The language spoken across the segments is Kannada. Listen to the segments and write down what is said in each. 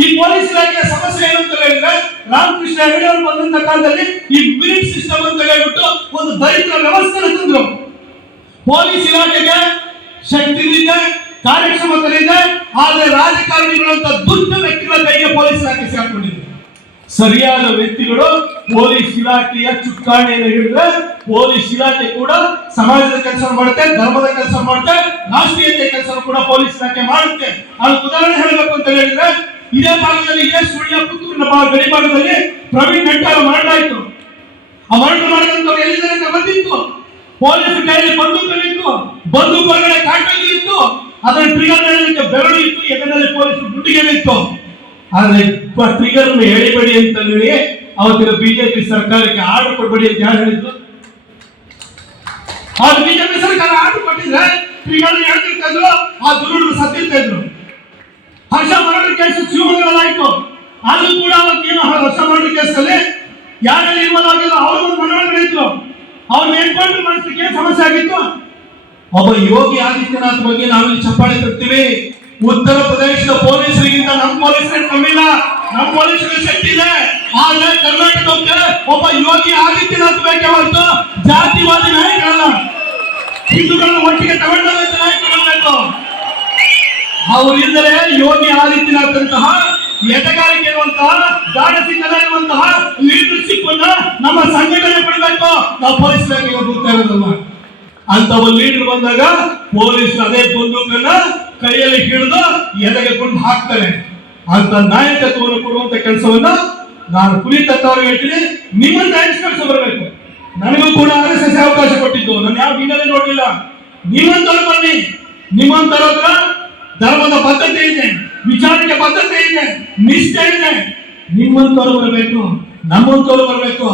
ಈ ಪೊಲೀಸ್ ಇಲಾಖೆಯ ಸಮಸ್ಯೆ ಏನು ಅಂತ ಹೇಳಿದ್ರೆ, ರಾಮಕೃಷ್ಣ ಹೆಗಡೆ ಅವರು ಬಂದಂತ ಕಾಲದಲ್ಲಿ ಈ ಮಿಲಿಟ್ ಸಿಸ್ಟಮ್ ಅಂತ ಹೇಳ್ಬಿಟ್ಟು ಒಂದು ದರಿದ್ರ ವ್ಯವಸ್ಥೆ ತಂದ್ರು. ಪೊಲೀಸ್ ಇಲಾಖೆಗೆ ಶಕ್ತಿ ಇದೆ, ಕಾರ್ಯಕ್ಷಮತೆ ಆದ್ರೆ ರಾಜಕಾರಣಿಗಳಂತ ದುಷ್ಟ ವ್ಯಕ್ತಿಗಳ ಕೈಗೆ ಪೊಲೀಸ್ ಇಲಾಖೆ ಸೇರ್ಕೊಂಡಿದೆ. ಸರಿಯಾದ ವ್ಯಕ್ತಿಗಳು ಪೊಲೀಸ್ ಇಲಾಖೆಯ ಚುಕ್ಕಾಣಿಯನ್ನು ಹಿಡಿದ್ರೆ ಪೊಲೀಸ್ ಇಲಾಖೆ ಕೂಡ ಸಮಾಜದ ಕೆಲಸ ಮಾಡುತ್ತೆ, ಧರ್ಮದ ಕೆಲಸ ಮಾಡುತ್ತೆ, ರಾಷ್ಟ್ರೀಯತೆ ಕೆಲಸ ಕೂಡ ಪೊಲೀಸ್ ಇಲಾಖೆ ಮಾಡುತ್ತೆ. ಅದಕ್ಕೆ ಉದಾಹರಣೆ ಹೇಳಬೇಕು ಅಂತ ಹೇಳಿದ್ರೆ, ಇದೇ ಭಾಗದಲ್ಲಿ ಇದೇ ಸುಳ್ಯ ಪುತ್ತೂರಿನ ಗಡಿ ಭಾಗದಲ್ಲಿ ಪ್ರವೀಣ್ ನೆಟ್ಟಾರ ಮರಣ ಆಯ್ತು. ಆ ಮರಣ ಮಾಡಿದಂತವ್ರು ಎಲ್ಲಿದ್ದಾರೆ ಅಂತ ಬಂದಿತ್ತು ಪೊಲೀಸ್ ಕೈಯಲ್ಲಿ ಬಂದೂಕಲ್ಲಿತ್ತು ಬಂದೂಕು ಹೊರಗಡೆ ಕಾಟಲ್ಲಿ ಇತ್ತು. ಅದರ ಟ್ರಿಗರ್ ಹೇಳಲಿಕ್ಕೆ ಬೆರಳು ಇತ್ತು ಎದರಲ್ಲಿ ಪೊಲೀಸ್ ಗುಂಡಿಗೆ ಇತ್ತು ಆದ್ರೆ ಟ್ರಿಗರ್ ಎಳಿಬೇಡಿ ಅಂತ ಅವತ್ತಿನ ಬಿಜೆಪಿ ಸರ್ಕಾರಕ್ಕೆ ಆರ್ಡರ್ ಕೊಡ್ಬೇಡಿ ಅಂತ ಯಾರು ಹೇಳಿದ್ರು? ಆ ಬಿಜೆಪಿ ಸರ್ಕಾರ ಆರ್ಡರ್ ಕೊಟ್ಟಿದ್ರೆ ಶ್ರೀಗಳು ಹೇಳ್ತಿರ್ತಾ ಇದ್ರು ಆ ದುರುಡು ಸತ್ತಿರ್ತಾ ಇದ್ರು ಹರ್ಷ ಮರಣ ಕೇಸ್ ಶಿವಮೊಗ್ಗದಲ್ಲಾಯ್ತು ಅದು ಕೂಡ ಅವತ್ತೇನು ಹರ್ಷ ಮರಣ ಕೇಸಲ್ಲಿ ಯಾರೆಲ್ಲ ಇನ್ವಾಲ್ವ್ ಆಗಿಲ್ಲ, ಅವರು ಒಂದು ಮನವೊಳಗಡೆ ಅವ್ರನ್ನ ಎನ್ಕೌಂಟರ್ ಮಾಡಿಸ್ಲಿಕ್ಕೆ ಸಮಸ್ಯೆ ಆಗಿತ್ತು? ಒಬ್ಬ ಯೋಗಿ ಆದಿತ್ಯನಾಥ್ ಬಗ್ಗೆ ನಾವಿಲ್ಲಿ ಚಪ್ಪಾಳೆ ತರ್ತೀವಿ. ಉತ್ತರ ಪ್ರದೇಶದ ಪೊಲೀಸರಿಗಿಂತ ನಮ್ಮ ಪೊಲೀಸರಿಗೆ ಕಮ್ಮಿಲ್ಲ. ನಮ್ಮ ಪೊಲೀಸರಿಗೆ ಶಕ್ತಿ ಇದೆ. ಆದ್ರೆ ಕರ್ನಾಟಕಕ್ಕೆ ಒಬ್ಬ ಯೋಗಿ ಆದಿತ್ಯನಾಥ್ ಬೇಕೇ ಹೊರತು ಜಾತಿವಾದಿ ನಾಯಕರಲ್ಲ ಹಿಂದೂಗಳನ್ನ ಒಟ್ಟಿಗೆ ತಗೊಂಡಂತ ನಾಯಕರು ಬೇಕು ಅವರಿಂದಲೇ ಯೋಗಿ ಆದಿತ್ಯನಾಥ್ ಅಂತಹ ಎಟಗಾರಿಕೆ ಇರುವಂತಹ ದಾಡಸಿಂಗದ ಇರುವಂತಹ, ಲೀಡರ್ಶಿಪ್ ಅನ್ನ ನಮ್ಮ ಸಂಘಟನೆ ಪಡಿಬೇಕು ನಾವು ಪೊಲೀಸ್ ಹೋಗ್ತಾ ಇರೋದಲ್ಲ ಅಂತ ಒಂದು ಲೀಡರ್ ಬಂದಾಗ ಪೊಲೀಸ್ ಅದೇ ಬಂದೂಕನ್ನ ಕೈಯಲ್ಲಿ ಹಿಡಿದು ಎದೆಗೆ ಕೊಂಡು ಹಾಕ್ತಾರೆ. ಅಂತ ನಾಯಕತ್ವವನ್ನು ಕೊಡುವಂತ ಕೆಲಸವನ್ನ ನಾನು ಪುನೀತ್ ಹೇಳ್ತೀನಿ ನಿಮ್ಮಂತ ಎಕ್ಸ್ಪರ್ಟ್ಸ್ ಬರಬೇಕು. ನನಗೂ ಕೂಡ ಆರ್ ಎಸ್ ಎಸ್ ಅವಕಾಶ ಕೊಟ್ಟಿದ್ದು. ನಾನು ಯಾವ ಹಿನ್ನೆಲೆ ನೋಡಲಿಲ್ಲ. ನಿಮ್ಮಂತವ್ರು ಬನ್ನಿ. ನಿಮ್ಮಂತರ ಹತ್ರ ಧರ್ಮದ ಬದ್ಧತೆ ಇದೆ, ವಿಚಾರಕ್ಕೆ ಬದ್ಧತೆ ಇದೆ, ನಿಷ್ಠೆ ಇದೆ. ನಿಮ್ಮಂತವ್ರು ಬರಬೇಕು, ನಮ್ಮಂತವ್ರು ಬರಬೇಕು.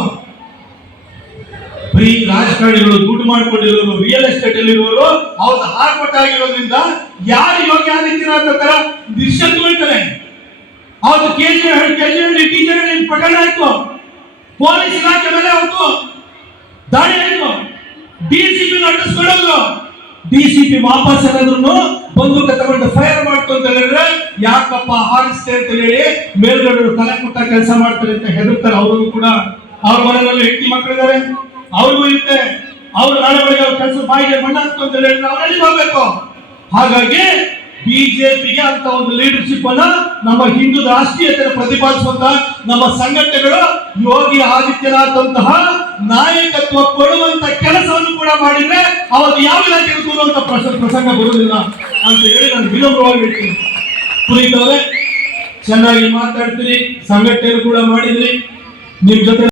ಬರೀ ರಾಜಕಾರಣಿಗಳು ದುಡ್ಡು ಮಾಡಿಕೊಂಡಿರೋರು ರಿಯಲ್ ಎಸ್ಟೇಟ್ ಅಲ್ಲಿ ಇರೋರು ಅವ್ರ ಹಾರ್ಪಟ್ಟಾಗಿರೋದ್ರಿಂದ ಯಾರು ಯೋಗ್ಯ ಆದಿತ್ಯನಾಥ್ ತರ ತಗೊಳ್ತಾರೆ ಅವತ್ತು ಕೇಂದ್ರ ಕೇಂದ್ರ ಟೀಚರ್ ಪ್ರಕರಣ ಆಯ್ತು. ಪೊಲೀಸ್ ಇಲಾಖೆ ಮೇಲೆ ಅವತ್ತು ದಾಳಿ ಆಯ್ತು. ಡಿಸಿಪಿ ನಡೆಸ್ಕೊಳ್ಳೋದು. ಡಿಸಿಪಿ ವಾಪಸ್ ಏನಾದ್ರು ಬಂದೂಕ ತಗೊಂಡು ಫೈರ್ ಮಾಡ್ತು ಅಂತ ಹೇಳಿದ್ರೆ, ಯಾಕಪ್ಪ ಹಾರಿಸ್ತೆ ಅಂತ ಹೇಳಿ ಮೇಲ್ಗಡೆ ತಲೆ ಕೊಟ್ಟ ಕೆಲಸ ಮಾಡ್ತಾರೆ ಅಂತ ಹೆದರ್ತಾರೆ. ಅವ್ರಿಗೂ ಕೂಡ ಅವ್ರ ಮನೆಯಲ್ಲಿ ಹೆಂಡತಿ ಮಕ್ಕಳಿದ್ದಾರೆ ಅವ್ರಿಗೂ ಇರುತ್ತೆ. ಅವ್ರ ನಾಳೆ ಬೆಳಗ್ಗೆ ಅವ್ರ ಕೆಲಸ ಬಾಯಿಗೆ ಮಣ್ಣ ಅಂತ ಹೇಳಿದ್ರೆ ಅವ್ರಲ್ಲಿ ಹೋಗ್ಬೇಕು? ಹಾಗಾಗಿ ಬಿಜೆಪಿಗೆ ಅಂತ ಒಂದು ಲೀಡರ್ಶಿಪ್ ಅನ್ನ ನಮ್ಮ ಹಿಂದೂ ರಾಷ್ಟ್ರೀಯತೆ ಪ್ರತಿಪಾದಿಸುವಂತಹ ನಮ್ಮ ಸಂಘಟನೆಗಳು ಯೋಗಿ ಆದಿತ್ಯನಾಥ್ ಅಂತಹ ನಾಯಕತ್ವ ಕೊಡುವಂತ ಕೆಲಸವನ್ನು ಕೂಡ ಮಾಡಿದ್ರೆ ಅವತ್ತು ಯಾವ ಇಲಾಖೆ ಅಂತ ಪ್ರಸ- ಪ್ರಸಂಗ ಬರುವುದಿಲ್ಲ ಅಂತ ಹೇಳಿ ನಾನು ವಿನಮ್ರವಾಗಿ ಹೇಳ್ತೀನಿ. ಪುನೀತ್ ಚೆನ್ನಾಗಿ ಮಾತಾಡ್ತೀರಿ ಸಂಘಟನೆ ಕೂಡ ಮಾಡಿದ್ರಿ. ನಿಮ್ ಜೊತೆ